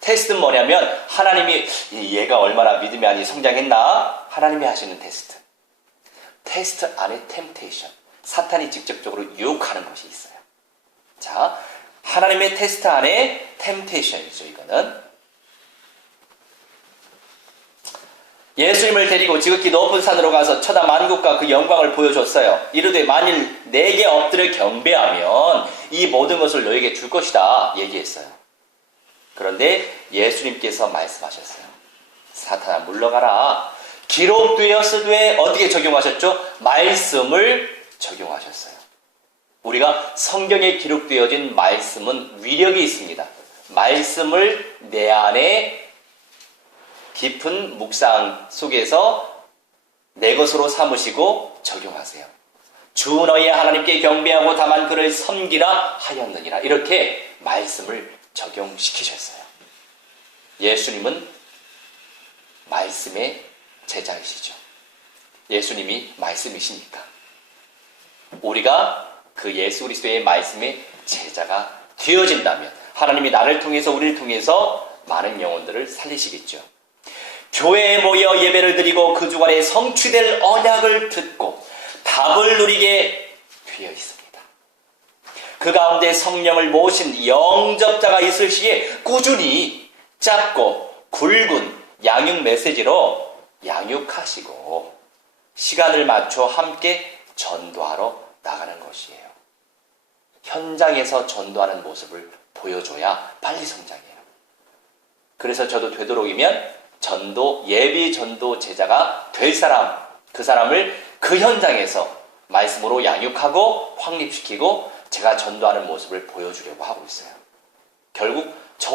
테스트는 뭐냐면 하나님이 얘가 얼마나 믿음이 많이 성장했나? 하나님이 하시는 테스트. 테스트 안에 템테이션. 사탄이 직접적으로 유혹하는 것이 있어요. 자, 하나님의 테스트 안에 템테이션이죠. 이거는 예수님을 데리고 지극히 높은 산으로 가서 천하 만국과 그 영광을 보여줬어요. 이르되 만일 내게 엎드려 경배하면 이 모든 것을 너에게 줄 것이다 얘기했어요. 그런데 예수님께서 말씀하셨어요. 사탄아 물러가라. 기록되었으되 어떻게 적용하셨죠? 말씀을 적용하셨어요. 우리가 성경에 기록되어진 말씀은 위력이 있습니다. 말씀을 내 안에 깊은 묵상 속에서 내 것으로 삼으시고 적용하세요. 주 너희 하나님께 경배하고 다만 그를 섬기라 하였느니라. 이렇게 말씀을 적용시키셨어요. 예수님은 말씀의 제자이시죠. 예수님이 말씀이시니까 우리가 그 예수 그리스도의 말씀의 제자가 되어진다면 하나님이 나를 통해서 우리를 통해서 많은 영혼들을 살리시겠죠. 교회에 모여 예배를 드리고 그 주간에 성취될 언약을 듣고 답을 누리게 되어 있습니다. 그 가운데 성령을 모신 영접자가 있을 시에 꾸준히 짧고 굵은 양육 메시지로 양육하시고 시간을 맞춰 함께 전도하러 나가는 것이에요. 현장에서 전도하는 모습을 보여줘야 빨리 성장해요. 그래서 저도 되도록이면 예비 전도 제자가 될 사람, 그 사람을 그 현장에서 말씀으로 양육하고 확립시키고 제가 전도하는 모습을 보여주려고 하고 있어요. 결국 저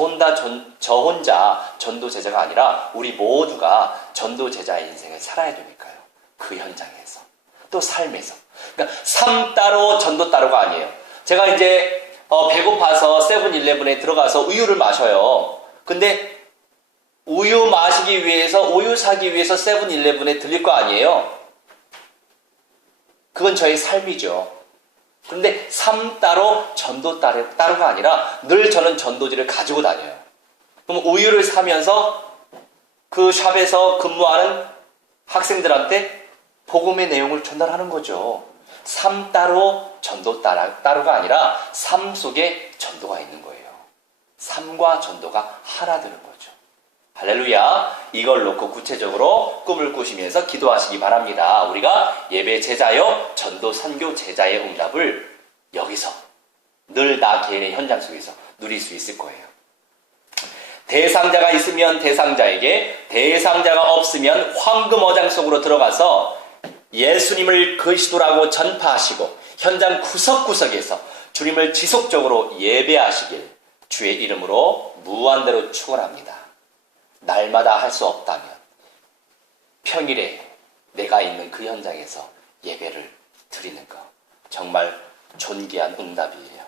혼자 전도 제자가 아니라 우리 모두가 전도 제자의 인생을 살아야 되니까요. 그 현장에서 또 삶에서. 그러니까 삶 따로 전도 따로가 아니에요. 제가 이제 배고파서 세븐일레븐에 들어가서 우유를 마셔요. 근데 우유 마시기 위해서, 우유 사기 위해서 세븐일레븐에 들릴 거 아니에요? 그건 저의 삶이죠. 그런데 삶 따로, 전도 따로가 아니라 늘 저는 전도지를 가지고 다녀요. 그럼 우유를 사면서 그 샵에서 근무하는 학생들한테 복음의 내용을 전달하는 거죠. 삶 따로, 전도 따로가 아니라 삶 속에 전도가 있는 거예요. 삶과 전도가 하나 되는 거죠. 할렐루야. 이걸 놓고 구체적으로 꿈을 꾸시면서 기도하시기 바랍니다. 우리가 예배 제자요 전도 선교 제자의 응답을 여기서 늘 나 개인의 현장 속에서 누릴 수 있을 거예요. 대상자가 있으면 대상자에게, 대상자가 없으면 황금어장 속으로 들어가서 예수님을 그리스도라고 전파하시고 현장 구석구석에서 주님을 지속적으로 예배하시길 주의 이름으로 무한대로 축원합니다. 날마다 할 수 없다면 평일에 내가 있는 그 현장에서 예배를 드리는 것, 정말 존귀한 응답이에요.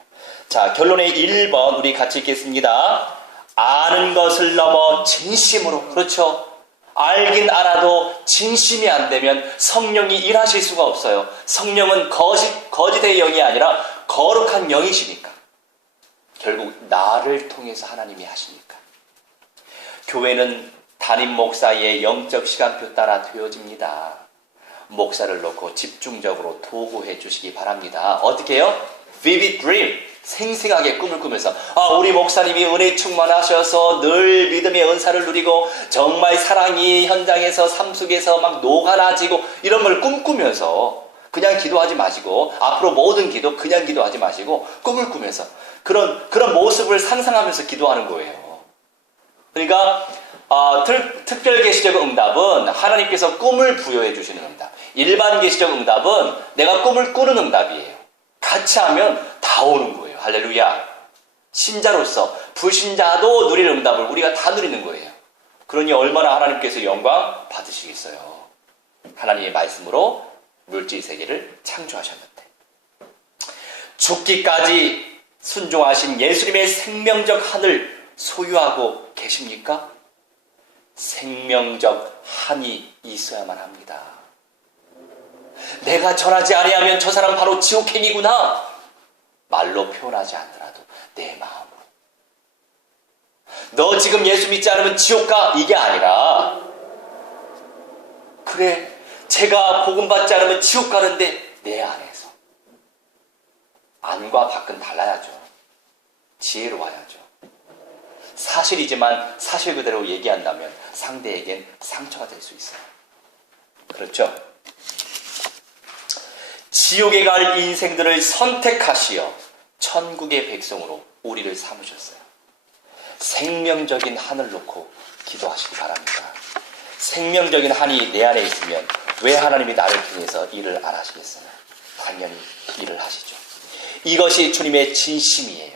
자, 결론의 1번 우리 같이 읽겠습니다. 아는 것을 넘어 진심으로. 그렇죠. 알긴 알아도 진심이 안 되면 성령이 일하실 수가 없어요. 성령은 거짓의 영이 아니라 거룩한 영이시니까. 결국 나를 통해서 하나님이 하시니까. 교회는 담임 목사의 영적 시간표 따라 되어집니다. 목사를 놓고 집중적으로 도구해 주시기 바랍니다. 어떻게 해요? Vivid dream. 생생하게 꿈을 꾸면서 우리 목사님이 은혜 충만하셔서 늘 믿음의 은사를 누리고 정말 사랑이 현장에서 삶 속에서 막 녹아나지고 이런 걸 꿈꾸면서 그냥 기도하지 마시고 앞으로 모든 기도 그냥 기도하지 마시고 꿈을 꾸면서 그런 모습을 상상하면서 기도하는 거예요. 그러니까 특별 계시적 응답은 하나님께서 꿈을 부여해 주시는 응답. 일반 계시적 응답은 내가 꿈을 꾸는 응답이에요. 같이 하면 다 오는 거예요. 할렐루야. 신자로서 불신자도 누릴 응답을 우리가 다 누리는 거예요. 그러니 얼마나 하나님께서 영광 받으시겠어요. 하나님의 말씀으로 물질 세계를 창조하셨는데 죽기까지 순종하신 예수님의 생명적 한을 소유하고 계십니까? 생명적 한이 있어야만 합니다. 내가 전하지 아니하면 저 사람 바로 지옥행이구나. 말로 표현하지 않더라도 내 마음으로. 너 지금 예수 믿지 않으면 지옥 가. 이게 아니라 그래 제가 복음 받지 않으면 지옥 가는데 내 안에서. 안과 밖은 달라야죠. 지혜로워야죠. 사실이지만 사실 그대로 얘기한다면 상대에겐 상처가 될 수 있어요. 그렇죠? 지옥에 갈 인생들을 선택하시어 천국의 백성으로 우리를 삼으셨어요. 생명적인 한을 놓고 기도하시기 바랍니다. 생명적인 한이 내 안에 있으면 왜 하나님이 나를 통해서 일을 안 하시겠어요? 당연히 일을 하시죠. 이것이 주님의 진심이에요.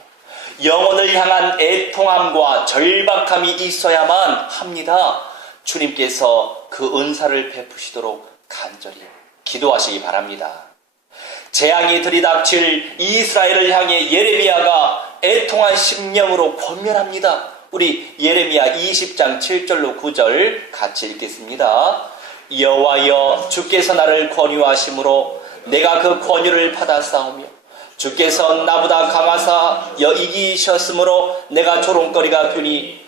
영혼을 향한 애통함과 절박함이 있어야만 합니다. 주님께서 그 은사를 베푸시도록 간절히 기도하시기 바랍니다. 재앙이 들이닥칠 이스라엘을 향해 예레미야가 애통한 심령으로 권면합니다. 우리 예레미야 20장 7절로 9절 같이 읽겠습니다. 여호와여 주께서 나를 권유하심으로 내가 그 권유를 받았사오며 주께서 나보다 강하사 이기셨으므로 내가 조롱거리가 되니